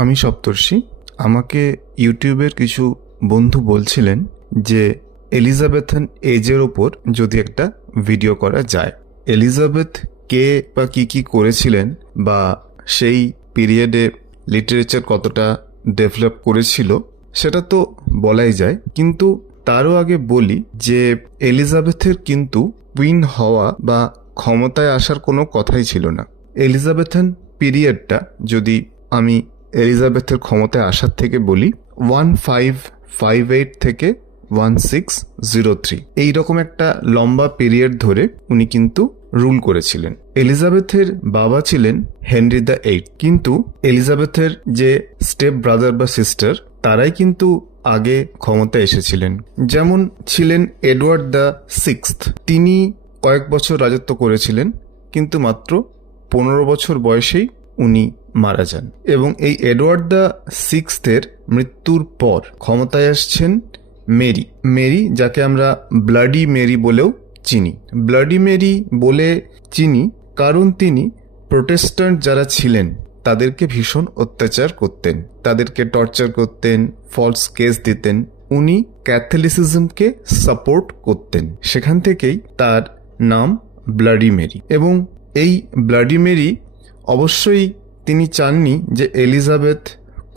আমি সপ্তর্ষি। আমাকে ইউটিউবের কিছু বন্ধু বলছিলেন যে এলিজাবেথান এজের ওপর যদি একটা ভিডিও করা যায়। এলিজাবেথ কে বা কি করেছিলেন বা সেই পিরিয়ডে লিটারেচার কতটা ডেভেলপ করেছিল সেটা তো বলাই যায়, কিন্তু তারও আগে বলি যে এলিজাবেথের কিন্তু কুইন হওয়া বা ক্ষমতায় আসার কোনো কথাই ছিল না। এলিজাবেথান পিরিয়ডটা যদি আমি এলিজাবেথের ক্ষমতায় আসার থেকে বলি, 1558 থেকে 1603 এইরকম একটা লম্বা পিরিয়ড ধরে উনি কিন্তু রুল করেছিলেন। এলিজাবেথের বাবা ছিলেন হেনরি দ্য এইট, কিন্তু এলিজাবেথের যে স্টেপ ব্রাদার বা সিস্টার তারাই কিন্তু আগে ক্ষমতায় এসেছিলেন। যেমন ছিলেন এডওয়ার্ড দ্য সিক্সথ, তিনি কয়েক বছর রাজত্ব করেছিলেন, কিন্তু মাত্র 15 বছর বয়সেই উনি মারা যান। এবং এই এডওয়ার্ড দ্য সিক্সথের মৃত্যুর পর ক্ষমতায় আসছেন মেরি, যাকে আমরা ব্লাডি মেরি বলেও চিনি। ব্লাডি মেরি বলে চিনি কারণ তিনি প্রোটেস্ট্যান্ট যারা ছিলেন তাদেরকে ভীষণ অত্যাচার করতেন, তাদেরকে টর্চার করতেন, ফলস কেস দিতেন। উনি ক্যাথলিসিজমকে সাপোর্ট করতেন, সেখান থেকেই তার নাম ব্লাডি মেরি। এবং এই ব্লাডি মেরি অবশ্যই তিনি চাননি যে এলিজাবেথ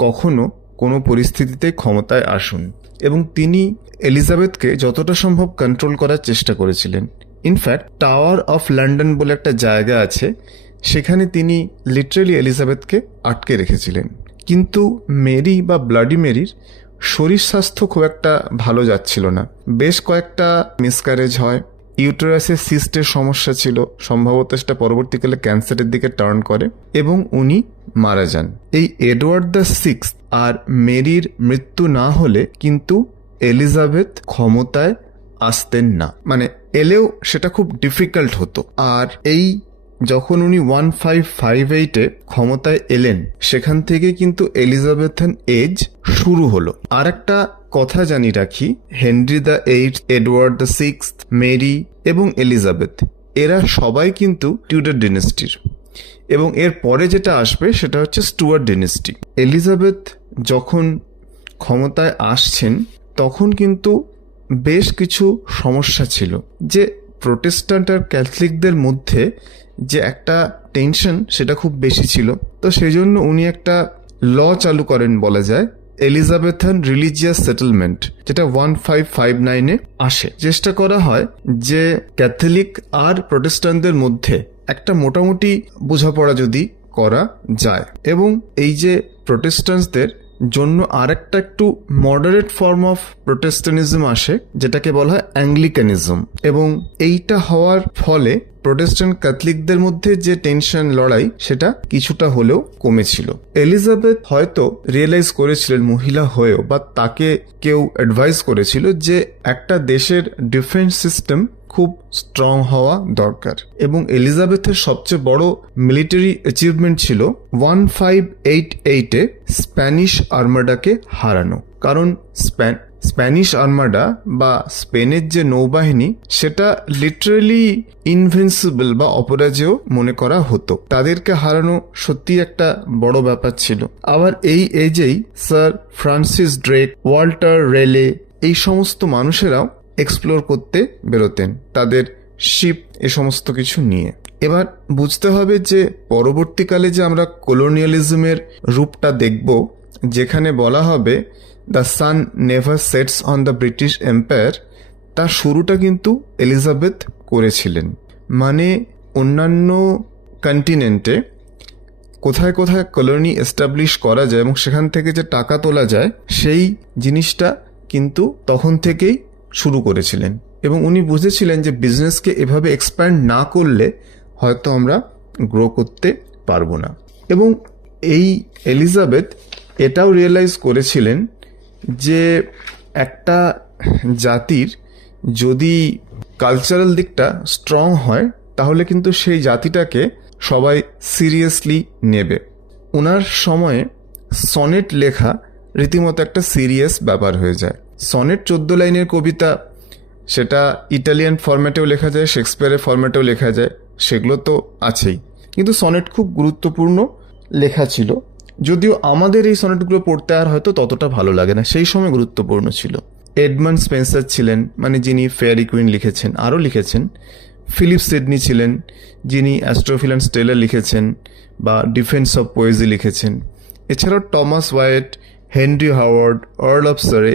কখনো কোনো পরিস্থিতিতে ক্ষমতায় আসুন, এবং তিনি এলিজাবেথকে যতটা সম্ভব কন্ট্রোল করার চেষ্টা করেছিলেন। ইনফ্যাক্ট টাওয়ার অফ লন্ডন বলে একটা জায়গা আছে, সেখানে তিনি লিটারেলি এলিজাবেথকে আটকে রেখেছিলেন। কিন্তু মেরি বা ব্লাডি মেরির শরীর স্বাস্থ্য খুব একটা ভালো যাচ্ছিল না। বেশ কয়েকটা মিসক্যারেজ হয়, ইউটেরাসের সিস্টের সমস্যা ছিল, সম্ভবত সেটা পরবর্তীকালে ক্যান্সারের দিকে টার্ন করে, এবং উনি মারা যান। এই এডওয়ার্ড দ্য সিক্স আর মেরির মৃত্যু না হলে কিন্তু এলিজাবেথ ক্ষমতায় আসতেন না, মানে এলেও সেটা খুব ডিফিকাল্ট হতো। আর এই যখন উনি 1558-এ ক্ষমতায় এলেন, সেখান থেকে কিন্তু এলিজাবেথান এজ শুরু হলো। আর একটা কথা জানি রাখি, Henry the eight, Edward the six, Mary এবং এলিজাবেথ এরা সবাই কিন্তু টিউডার ডিনেস্টির, এবং এর পরে যেটা আসবে সেটা হচ্ছে স্টুয়ার্ট ডিনেস্টি। এলিজাবেথ যখন ক্ষমতায় আসছেন তখন কিন্তু বেশ কিছু সমস্যা ছিল, যে প্রোটেস্ট্যান্ট আর ক্যাথলিকদের মধ্যে যে একটা টেনশন সেটা খুব বেশি ছিল। তো সেই জন্য উনি একটা ল চালু করেন বলা যায়, এলিজাবেথান রিলিজিয়াস সেটেলমেন্ট, যেটা 1559-এ আসে। চেষ্টা করা হয় যে ক্যাথলিক আর প্রোটেস্ট্যান্টদের মধ্যে একটা মোটামুটি বোঝাপড়া যদি করা যায়, এবং এই যে প্রোটেস্ট্যান্টসদের জন্য আরেকটা একটু মডারেট ফর্ম অফ প্রোটেস্ট্যান্টিজম আসে, যেটাকে বলা হয় অ্যাংলিকানিজম। এবং এইটা হওয়ার ফলে প্রোটেস্ট্যান্ট ক্যাথলিকদের মধ্যে যে টেনশন, লড়াই, সেটা কিছুটা হলেও কমেছিল। এলিজাবেথ হয়তো রিয়েলাইজ করেছিলেন, মহিলা হয়েও, বা তাকে কেউ অ্যাডভাইস করেছিল যে একটা দেশের ডিফেন্স সিস্টেম খুব স্ট্রং হওয়া দরকার। এবং এলিজাবেথের সবচেয়ে বড় মিলিটারি অ্যাচিভমেন্ট ছিল 1588-এ স্প্যানিশ আর্মাডাকে হারানো। কারণ স্প্যানিশ আর্মাডা বা স্পেনের যে নৌবাহিনী সেটা লিটারেলি ইনভিনসিবল বা অপরাজেয় মনে করা হতো। তাদেরকে হারানো সত্যি একটা বড় ব্যাপার ছিল। আবার এই এজেই স্যার ফ্রান্সিস ড্রেক, ওয়াল্টার রেলে, এই সমস্ত মানুষেরাও এক্সপ্লোর করতে বেরোতেন তাদের শিপ, এ সমস্ত কিছু নিয়ে। এবার বুঝতে হবে যে পরবর্তীকালে যে আমরা কলোনিয়ালিজমের রূপটা দেখব, যেখানে বলা হবে the sun never sets on the British empire, তার শুরুটা কিন্তু এলিজাবেথ করেছিলেন। মানে অন্যান্য কন্টিনেন্টে কোথায় কোথায় কলোনি এস্টাবলিশ করা যায় এবং সেখান থেকে যে টাকা তোলা যায়, সেই জিনিসটা কিন্তু তখন থেকেই শুরু করেছিলেন। এবং উনি বুঝেছিলেন যে বিজনেসকে এভাবে এক্সপ্যান্ড না করলে হয়তো আমরা গ্রো করতে পারবো না। এবং এই এলিজাবেথ এটাও রিয়েলাইজ করেছিলেন যে একটা জাতির যদি কালচারাল দিকটা স্ট্রং হয়, তাহলে কিন্তু সেই জাতিটাকে সবাই সিরিয়াসলি নেবে। ওনার সময়ে সনেট লেখা রীতিমতো একটা সিরিয়াস ব্যাপার হয়ে যায়। সনেট 14 লাইনের কবিতা, সেটা ইটালিয়ান ফরম্যাটেও লেখা যায়, শেক্সপিয়ারের ফরম্যাটেও লেখা যায়, সেগুলো তো আছেই, কিন্তু সনেট খুব গুরুত্বপূর্ণ লেখা ছিল। যদিও আমাদের এই সনেটগুলো পড়তে আর হয়তো ততটা ভালো লাগে না, সেই সময় গুরুত্বপূর্ণ ছিল। এডমান্ড স্পেন্সার ছিলেন, মানে যিনি ফেয়ারি কুইন লিখেছেন, আরও লিখেছেন। ফিলিপ সিডনি ছিলেন, যিনি অ্যাস্ট্রোফিল অ্যান্ড স্টেলার লিখেছেন বা ডিফেন্স অফ পোয়েজি লিখেছেন। এছাড়াও Thomas Wyatt, Henry Howard, Earl of Surrey,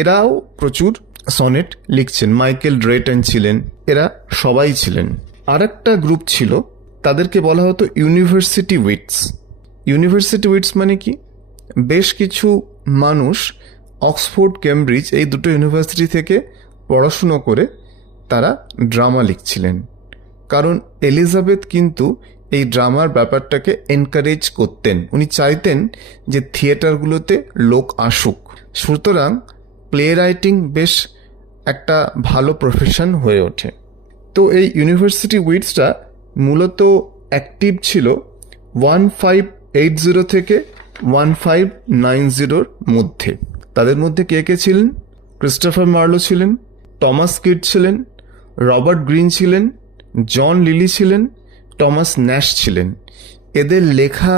এরাও প্রচুর সনেট লিখছেন। মাইকেল ড্রেটন ছিলেন, এরা সবাই ছিলেন। আর একটা গ্রুপ ছিল, তাদেরকে বলা হতো ইউনিভার্সিটি উইটস। ইউনিভার্সিটি উইটস মানে কি? বেশ কিছু মানুষ অক্সফোর্ড, কেমব্রিজ এই দুটো ইউনিভার্সিটি থেকে পড়াশুনো করে তারা ড্রামা লিখছিলেন। কারণ এলিজাবেথ কিন্তু এই ড্রামার ব্যাপারটাকে এনকারেজ করতেন। উনি চাইতেন যে থিয়েটারগুলোতে লোক আসুক, সুতরাং প্লে রাইটিং বেশ একটা ভালো প্রফেশন হয়ে ওঠে। তো এই ইউনিভার্সিটি উইটসটা মূলত অ্যাক্টিভ ছিল 1580 থেকে 1590 মধ্যে। তাদের মধ্যে কে কে ছিলেন? ক্রিস্টোফার মার্লো ছিলেন, টমাস কিড ছিলেন, রবার্ট গ্রিন ছিলেন, জন লিলি ছিলেন, টমাস ন্যাশ ছিলেন। এদের লেখা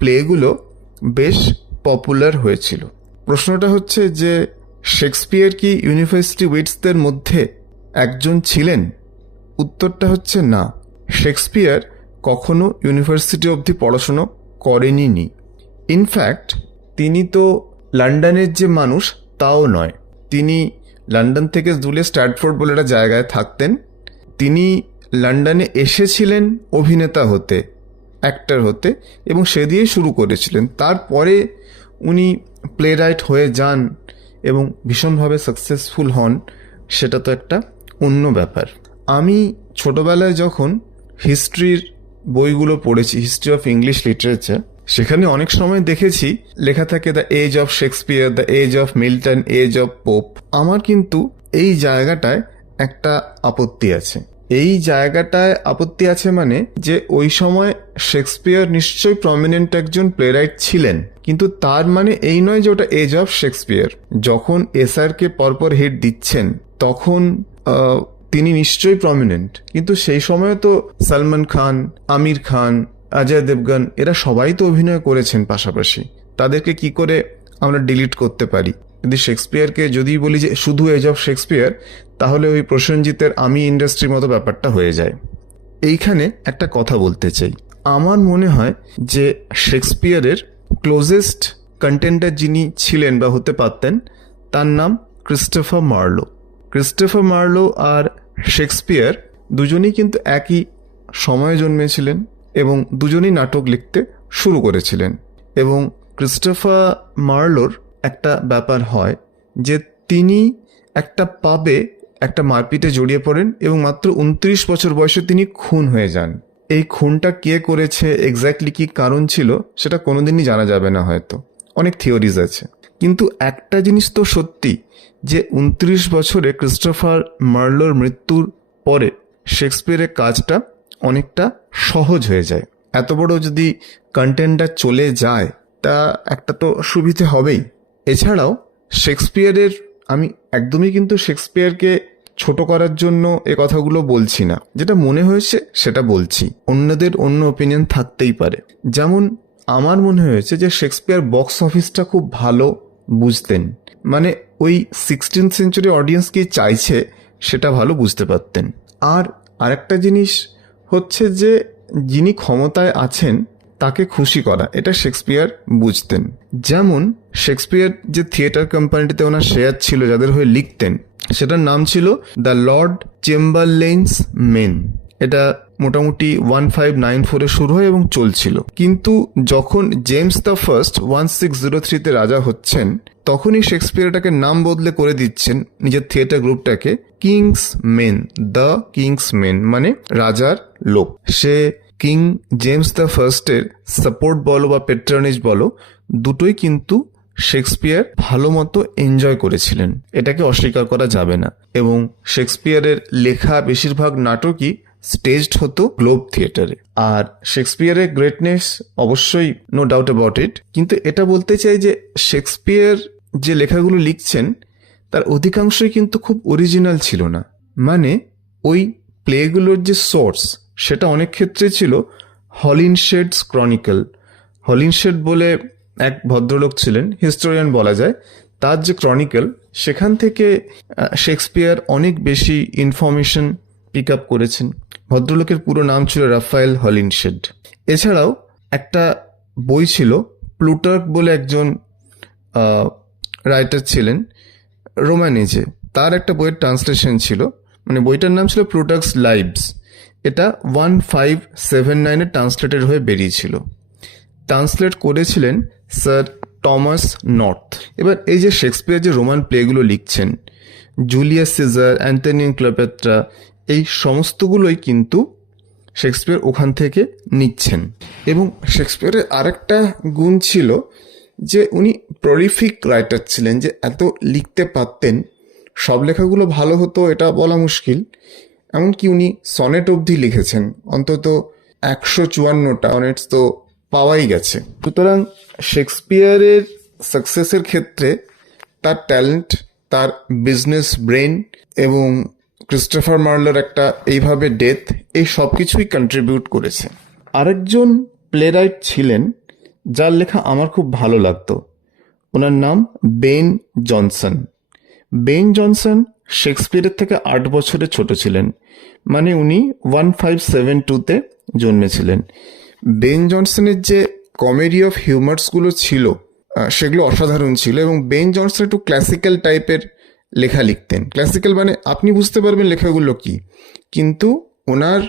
প্লেগুলো বেশ পপুলার হয়েছিল। প্রশ্নটা হচ্ছে যে শেক্সপিয়ার কি ইউনিভার্সিটি উইটসদের মধ্যে একজন ছিলেন? উত্তরটা হচ্ছে না। শেক্সপিয়ার কখনো ইউনিভার্সিটি অবধি পড়াশুনো করেনি। ইনফ্যাক্ট তিনি তো লন্ডনের যে মানুষ তাও নয়। তিনি লন্ডন থেকে দূরে স্ট্র্যাটফোর্ড বলে একটা জায়গায় থাকতেন। তিনি লন্ডনে এসেছিলেন অভিনেতা হতে, অ্যাক্টর হতে, এবং সে দিয়েই শুরু করেছিলেন। তারপরে উনি প্লে রাইট হয়ে যান এবং ভীষণভাবে সাকসেসফুল হন, সেটা তো একটা অন্য ব্যাপার। আমি ছোটবেলায় যখন হিস্ট্রির বইগুলো পড়েছি, হিস্ট্রি অফ ইংলিশ লিটারেচার, সেখানে অনেক সময় দেখেছি লেখা থাকে the age of Shakespeare, the age of Milton, age of Pope. আমার কিন্তু এই জায়গাটায় একটা আপত্তি আছে। এই জায়গাটায় আপত্তি আছে মানে যে ওই সময় শেক্সপিয়ার নিশ্চয়ই প্রমিনেন্ট একজন প্লেরাইট ছিলেন, কিন্তু তার মানে এই নয় যে ওটা এজ অফ শেক্সপিয়ার। যখন এসআরকে পরপর হিট দিচ্ছেন তখন তিনি নিশ্চয়ই প্রমিনেন্ট, কিন্তু সেই সময় তো সলমান খান, আমির খান, অজয় দেবগন এরা সবাই তো অভিনয় করেছেন পাশাপাশি। তাদেরকে কি করে আমরা ডিলিট করতে পারি? যদি শেক্সপিয়ারকে যদি বলি যে শুধু এজ অফ শেক্সপিয়ার, তাহলে ওই প্রসেনজিতের আমি ইন্ডাস্ট্রির মতো ব্যাপারটা হয়ে যায়। এইখানে একটা কথা বলতে চাই। আমার মনে হয় যে শেক্সপিয়ারের ক্লোজেস্ট কন্টেন্ডার যিনি ছিলেন বা হতে পারতেন, তার নাম ক্রিস্টোফার মার্লো। ক্রিস্টোফার মার্লো আর শেক্সপিয়ার দুজনেই কিন্তু একই সময়ে জন্মেছিলেন এবং দুজনেই নাটক লিখতে শুরু করেছিলেন। এবং ক্রিস্টোফার মার্লোর একটা ব্যাপার হয় যে তিনি একটা পাবে একটা মারপিটে জড়িয়ে পড়েন এবং মাত্র 29 বছর বয়সে তিনি খুন হয়ে যান। এই খুনটা কে করেছে, এক্স্যাক্টলি কি কারণ ছিল, সেটা কোনোদিনই জানা যাবে না, হয়তো অনেক থিওরিজ আছে। কিন্তু একটা জিনিস তো সত্যি যে 29 বছরে ক্রিস্টোফার মার্লোর মৃত্যুর পরে শেক্সপিয়ারের কাজটা অনেকটা সহজ হয়ে যায়। এত বড় যদি কন্টেন্টটা চলে যায় তা একটা তো সুবিধে হবেই। এছাড়াও শেক্সপিয়ারের, আমি একদমই কিন্তু শেক্সপিয়ারকে ছোট করার জন্য এ কথাগুলো বলছি না, যেটা মনে হয়েছে সেটা বলছি। অন্যদের অন্য ওপিনিয়ন থাকতেই পারে। যেমন আমার মনে হয়েছে যে শেক্সপিয়ার বক্স অফিসটা খুব ভালো বুঝতেন, মানে ওই 16th সেঞ্চুরি অডিয়েন্স কি চাইছে সেটা ভালো বুঝতে পারতেন। আর আরেকটা জিনিস হচ্ছে যে যিনি ক্ষমতায় আছেন তাকে খুশি করা, এটা শেক্সপিয়ার বুঝতেন। যেমন শেক্সপিয়ার যে থিয়েটার কোম্পানিটিতে ওনার শেয়ার ছিল, যাদের হয়ে লিখতেন, সেটার নাম ছিল দ্য লর্ড চেম্বারলেইনস মেন। এটা মোটামুটি 1594-এ শুরু হয় এবং চলছিল। কিন্তু যখন জেমস দ্য ফার্স্ট 1603-তে রাজা হচ্ছেন, তখনই শেক্সপিয়ার এটাকে নাম বদলে করে দিচ্ছেন নিজের থিয়েটার গ্রুপটাকে King's Men, the King's Men, মানে রাজার লোক। সে কিং জেমস দ্য ফার্স্টের সাপোর্ট বলো বা পেট্রনেজ বলো, দুটোই কিন্তু শেক্সপিয়ার ভালো মতো এনজয় করেছিলেন, এটাকে অস্বীকার করা যাবে না। এবং শেক্সপিয়ারের লেখা বেশিরভাগ নাটকই স্টেজড হতো গ্লোব থিয়েটারে। আর শেক্সপিয়ারের গ্রেটনেস অবশ্যই নো ডাউট অ্যাবাউট ইট, কিন্তু এটা বলতে চাই যে শেক্সপিয়ার যে লেখাগুলো লিখছেন তার অধিকাংশই কিন্তু খুব অরিজিনাল ছিল না। মানে ওই প্লেগুলোর যে সোর্স সেটা অনেক ক্ষেত্রে ছিল হলিনশেডস ক্রনিকল, হলিনশেড বলে এক ভদ্রলোক ছিলেন, হিস্টোরিয়ান বলা যায়। তার যে ক্রনিকল, সেখান থেকে শেক্সপিয়ার অনেক বেশি ইনফরমেশন পিক আপ করেছেন। ভদ্রলোকের পুরো নাম ছিল রাফায়েল হলিনশেড। এছাড়াও একটা বই ছিল, প্লুটার্ক বলে একজন রাইটার ছিলেন রোমান এজে, তার একটা বইয়ের ট্রান্সলেশন ছিল, মানে বইটার নাম ছিল প্লুটার্কস লাইভস। এটা 1579-এ ট্রান্সলেটেড হয়ে বেরিয়েছিল। ট্রান্সলেট করেছিলেন স্যার টমাস নর্থ। এবার এই যে শেক্সপিয়ার যে রোমান প্লেগুলো লিখছেন, জুলিয়াস সিজার, অ্যান্টনি ক্লিওপেট্রা, এই সমস্তগুলোই কিন্তু শেক্সপিয়ার ওখান থেকে নিচ্ছেন। এবং শেক্সপিয়ারের আরেকটা গুণ ছিল যে উনি প্রলিফিক রাইটার ছিলেন, যে এত লিখতে পারতেন। সব লেখাগুলো ভালো হতো এটা বলা মুশকিল, এমনকি উনি সনেট অবধি লিখেছেন, অন্তত 154টা সনেটস তো পাওয়াই গেছে। সুতরাং শেক্সপিয়ারের সাকসেসের ক্ষেত্রে তার ট্যালেন্ট, তার বিজনেস ব্রেন এবং ক্রিস্টোফার মার্লোর একটা এইভাবে ডেথ, এই সব কিছুই কন্ট্রিবিউট করেছে। আরেকজন প্লেরাইট ছিলেন যার লেখা আমার খুব ভালো লাগতো, ওনার নাম বেন জনসন। বেন জনসন শেক্সপিয়ারের থেকে 8 বছরের ছোট ছিলেন, মানে উনি 1572-তে জন্মেছিলেন। বেন জনসনের যে কমেডি অফ হিউমার্সগুলো ছিল সেগুলো অসাধারণ ছিল, এবং বেন জনসন একটু ক্লাসিক্যাল টাইপের লেখা লিখতেন। ক্লাসিক্যাল মানে আপনি বুঝতে পারবেন লেখাগুলো কি, কিন্তু ওনার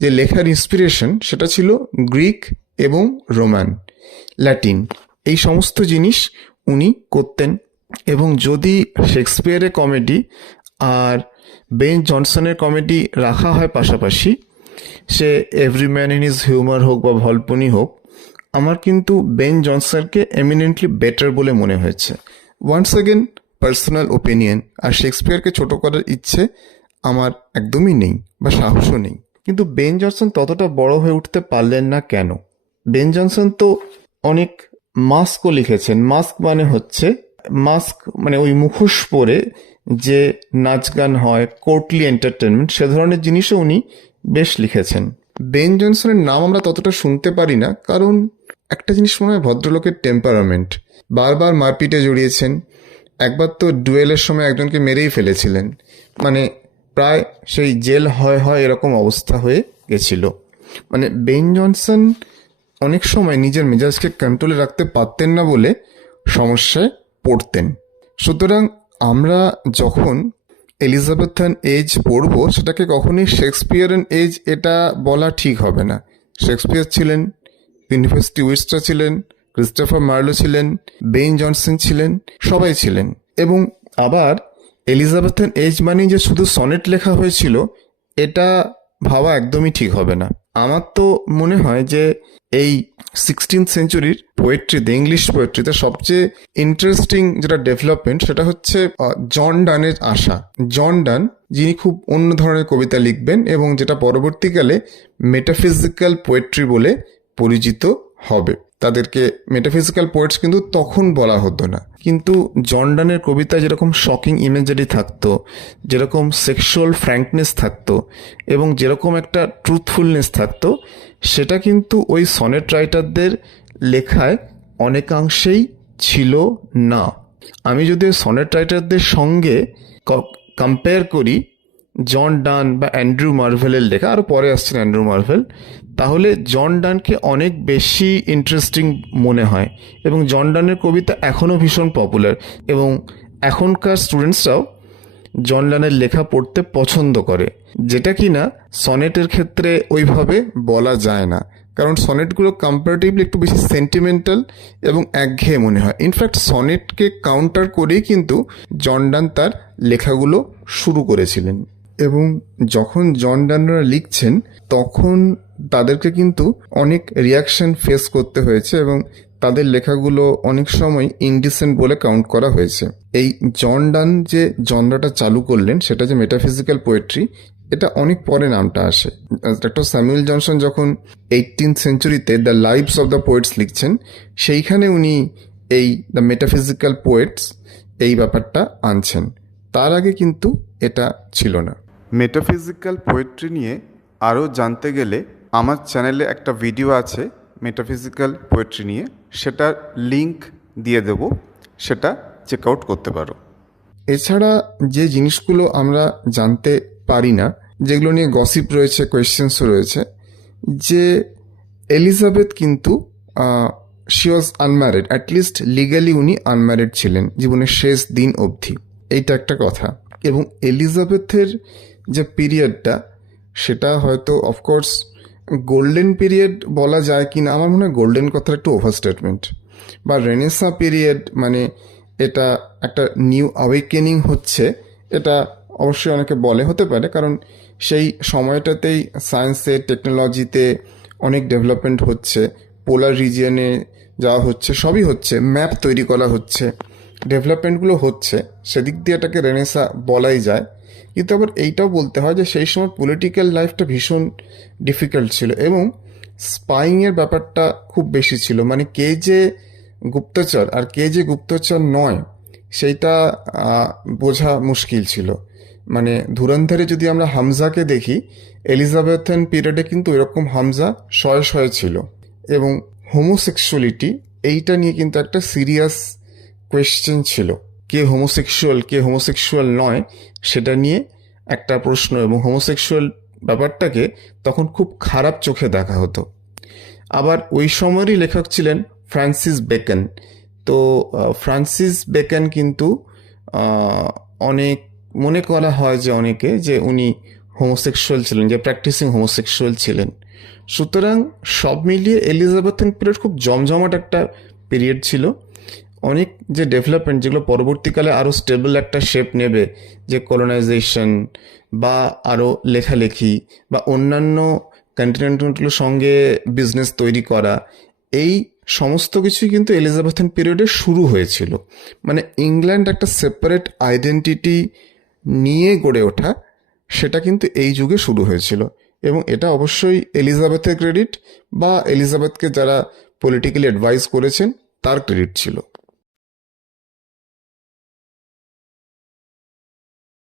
যে লেখার ইন্সপিরেশন সেটা ছিল গ্রিক এবং রোমান, ল্যাটিন, এই সমস্ত জিনিস উনি করতেন। এবং যদি শেক্সপিয়ারের কমেডি আর বেন জনসনের কমেডি রাখা হয় পাশাপাশি, সে Every Man in His Humour হোক বা ভলপনি হোক, আমার কিন্তু বেন জনসনকে এমিনেন্টলি বেটার বলে মনে হয়েছে। ওয়ান্স অ্যাগেন পার্সোনাল ওপিনিয়ন, আর শেক্সপিয়ারকে ছোট করার ইচ্ছে আমার একদমই নেই বা সাহসও নেই। কিন্তু বেন জনসন ততটা বড় হয়ে উঠতে পারলেন না কেন? বেন জনসন তো অনেক মাস্কও লিখেছেন। মাস্ক মানে ওই মুখোশ পরে যে নাচ গান হয়, কোর্টলি এন্টারটেনমেন্ট, সে ধরনের জিনিসও উনি বেশ লিখেছেন। বেন জনসনের নাম আমরা ততটা শুনতে পারি না, কারণ একটা জিনিস মনে হয় ভদ্রলোকের টেম্পারামেন্ট। বারবার মারপিটে জড়িয়েছেন, একবার তো ডুয়েলের সময় একজনকে মেরেই ফেলেছিলেন, মানে প্রায় সেই জেল হয় এরকম অবস্থা হয়ে গেছিল। মানে বেন জনসন অনেক সময় নিজের মেজাজকে কন্ট্রোলে রাখতে পারতেন না বলে সমস্যায় পড়তেন। সুতরাং আমরা যখন এলিজাবেথান এজ পড়ব, সেটাকে কখনোই শেক্সপিয়ারান এজ এটা বলা ঠিক হবে না। শেক্সপিয়ার ছিলেন, ইউনিভার্সিটি উইস্টার ছিলেন, ক্রিস্টোফার মার্লো ছিলেন, বেন জনসন ছিলেন, সবাই ছিলেন। এবং আবার এলিজাবেথান এজ মানে যে শুধু সনেট লেখা হয়েছিল এটা ভাবা একদমই ঠিক হবে না। আমার তো মনে হয় যে এই 16th সেঞ্চুরির পোয়েট্রিতে, ইংলিশ পোয়েট্রিতে সবচেয়ে ইন্টারেস্টিং যেটা ডেভেলপমেন্ট, সেটা হচ্ছে জন ডানের আসা। জন ডান, যিনি খুব অন্য ধরনের কবিতা লিখবেন এবং যেটা পরবর্তীকালে মেটাফিজিক্যাল পোয়েট্রি বলে পরিচিত হবে। তাদেরকে মেটাফিজিক্যাল পোয়েটস কিন্তু তখন বলা হতো না, কিন্তু জন ডানের কবিতায় যেরকম শকিং ইমেজারি থাকতো, যেরকম সেক্সুয়াল ফ্র্যাঙ্কনেস থাকতো এবং যেরকম একটা ট্রুথফুলনেস থাকতো, সেটা কিন্তু ওই সনেট রাইটারদের লেখায় অনেকাংশেই ছিল না। আমি যদি সনেট রাইটারদের সঙ্গে কম্পেয়ার করি জন ডান বা অ্যান্ড্রু মার্ভেলের লেখা, আরও পরে আসছেন অ্যান্ড্রু মার্ভেল, তাহলে জন ডানকে অনেক বেশি ইন্টারেস্টিং মনে হয়। এবং জন ডানের কবিতা এখনও ভীষণ পপুলার, এবং এখনকার স্টুডেন্টসরাও জন ডানের লেখা পড়তে পছন্দ করে, যেটা কি না সনেটের ক্ষেত্রে ওইভাবে বলা যায় না, কারণ সনেটগুলো কম্পারেটিভলি একটু বেশি সেন্টিমেন্টাল এবং একঘেয়ে মনে হয়। ইনফ্যাক্ট সনেটকে কাউন্টার করেই কিন্তু জন ডান তার লেখাগুলো শুরু করেছিলেন। এবং যখন জন ডানরা লিখছেন তখন তাদেরকে কিন্তু অনেক রিয়াকশন ফেস করতে হয়েছে, এবং তাদের লেখাগুলো অনেক সময় ইনডিসেন্ট বলে কাউন্ট করা হয়েছে। এই জন ডান যে জনরাটা চালু করলেন, সেটা যে মেটাফিজিক্যাল পোয়েট্রি, এটা অনেক পরে নামটা আসে। ডক্টর স্যামুয়েল জনসন যখন 18th সেঞ্চুরিতে the Lives of the Poets লিখছেন, সেইখানে উনি এই দ্য মেটাফিজিক্যাল পোয়েটস এই ব্যাপারটা আনছেন। তার আগে কিন্তু এটা ছিল না। মেটাফিজিক্যাল পোয়েট্রি নিয়ে আরও জানতে গেলে আমার চ্যানেলে একটা ভিডিও আছে, মেটাফিজিক্যাল পোয়েট্রি নিয়ে, সেটার লিঙ্ক দিয়ে দেব, সেটা চেক আউট করতে পারো। এছাড়া যে জিনিসগুলো আমরা জানতে পারি না, যেগুলো নিয়ে গসিপ রয়েছে, কোয়েশ্চেন্সও রয়েছে, যে এলিজাবেথ কিন্তু she was unmarried, at least legally উনি আনম্যারিড ছিলেন জীবনের শেষ দিন অবধি, এইটা একটা কথা। এবং এলিজাবেথের যে পিরিয়ডটা, সেটা হয়তো অফকোর্স গোল্ডেন পিরিয়ড বলা যায় কি না, আমার মনে হয় গোল্ডেন কথার একটু ওভারস্টেটমেন্ট, বা রেনেসা পিরিয়ড, মানে এটা একটা নিউ অ্যাওয়েকেনিং হচ্ছে, এটা অবশ্যই অনেকে বলে, হতে পারে, কারণ সেই সময়টাতেই সায়েন্সে, টেকনোলজিতে অনেক ডেভেলপমেন্ট হচ্ছে, পোলার রিজিয়নে যাওয়া হচ্ছে, সবই হচ্ছে, ম্যাপ তৈরি করা হচ্ছে, ডেভেলপমেন্টগুলো হচ্ছে, সেদিক দিয়ে এটাকে রেনেসা বলাই যায়। কিন্তু আবার এইটাও বলতে হয় যে সেই সময় পলিটিক্যাল লাইফটা ভীষণ ডিফিকাল্ট ছিল, এবং স্পাইংয়ের ব্যাপারটা খুব বেশি ছিল, মানে কে যে গুপ্তচর আর কে যে গুপ্তচর নয়, সেইটা বোঝা মুশকিল ছিল। মানে ধুরন্ধরে যদি আমরা হামজাকে দেখি, এলিজাবেথেন পিরিয়ডে কিন্তু এরকম হামজা শয়ে শয়ে ছিল। এবং হোমোসেক্সুয়ালিটি, এইটা নিয়ে কিন্তু একটা সিরিয়াস কোয়েশ্চেন ছিল, কে হোমোসেক্সুয়াল কে হোমোসেক্সুয়াল নয়, সেটা নিয়ে একটা প্রশ্ন, এবং হোমোসেক্সুয়াল ব্যাপারটাকে তখন খুব খারাপ চোখে দেখা হতো। আবার ওই সময়েরই লেখক ছিলেন ফ্রান্সিস বেকন। তো ফ্রান্সিস বেকন কিন্তু অনেক মনে করা হয় যে অনেকে, যে উনি হোমোসেক্সুয়াল ছিলেন, যে প্র্যাকটিসিং হোমোসেক্সুয়াল ছিলেন। সুতরাং সব মিলিয়ে এলিজাবেথেন পিরিয়ড খুব জমজমাট একটা পিরিয়ড ছিল। অনেক যে ডেভেলপমেন্ট, যেগুলো পরবর্তীকালে আরও স্টেবল একটা শেপ নেবে, যে কলোনাইজেশন বা আরও লেখালেখি বা অন্যান্য কন্টিনেন্টগুলোর সঙ্গে বিজনেস তৈরি করা, এই সমস্ত কিছুই কিন্তু এলিজাবেথেন পিরিয়ডে শুরু হয়েছিল। মানে ইংল্যান্ড একটা সেপারেট আইডেন্টিটি নিয়ে গড়ে ওঠা, সেটা কিন্তু এই যুগে শুরু হয়েছিল। এবং এটা অবশ্যই এলিজাবেথের ক্রেডিট, বা এলিজাবেথকে যারা পলিটিক্যালি অ্যাডভাইস করেছেন তার ক্রেডিট ছিল।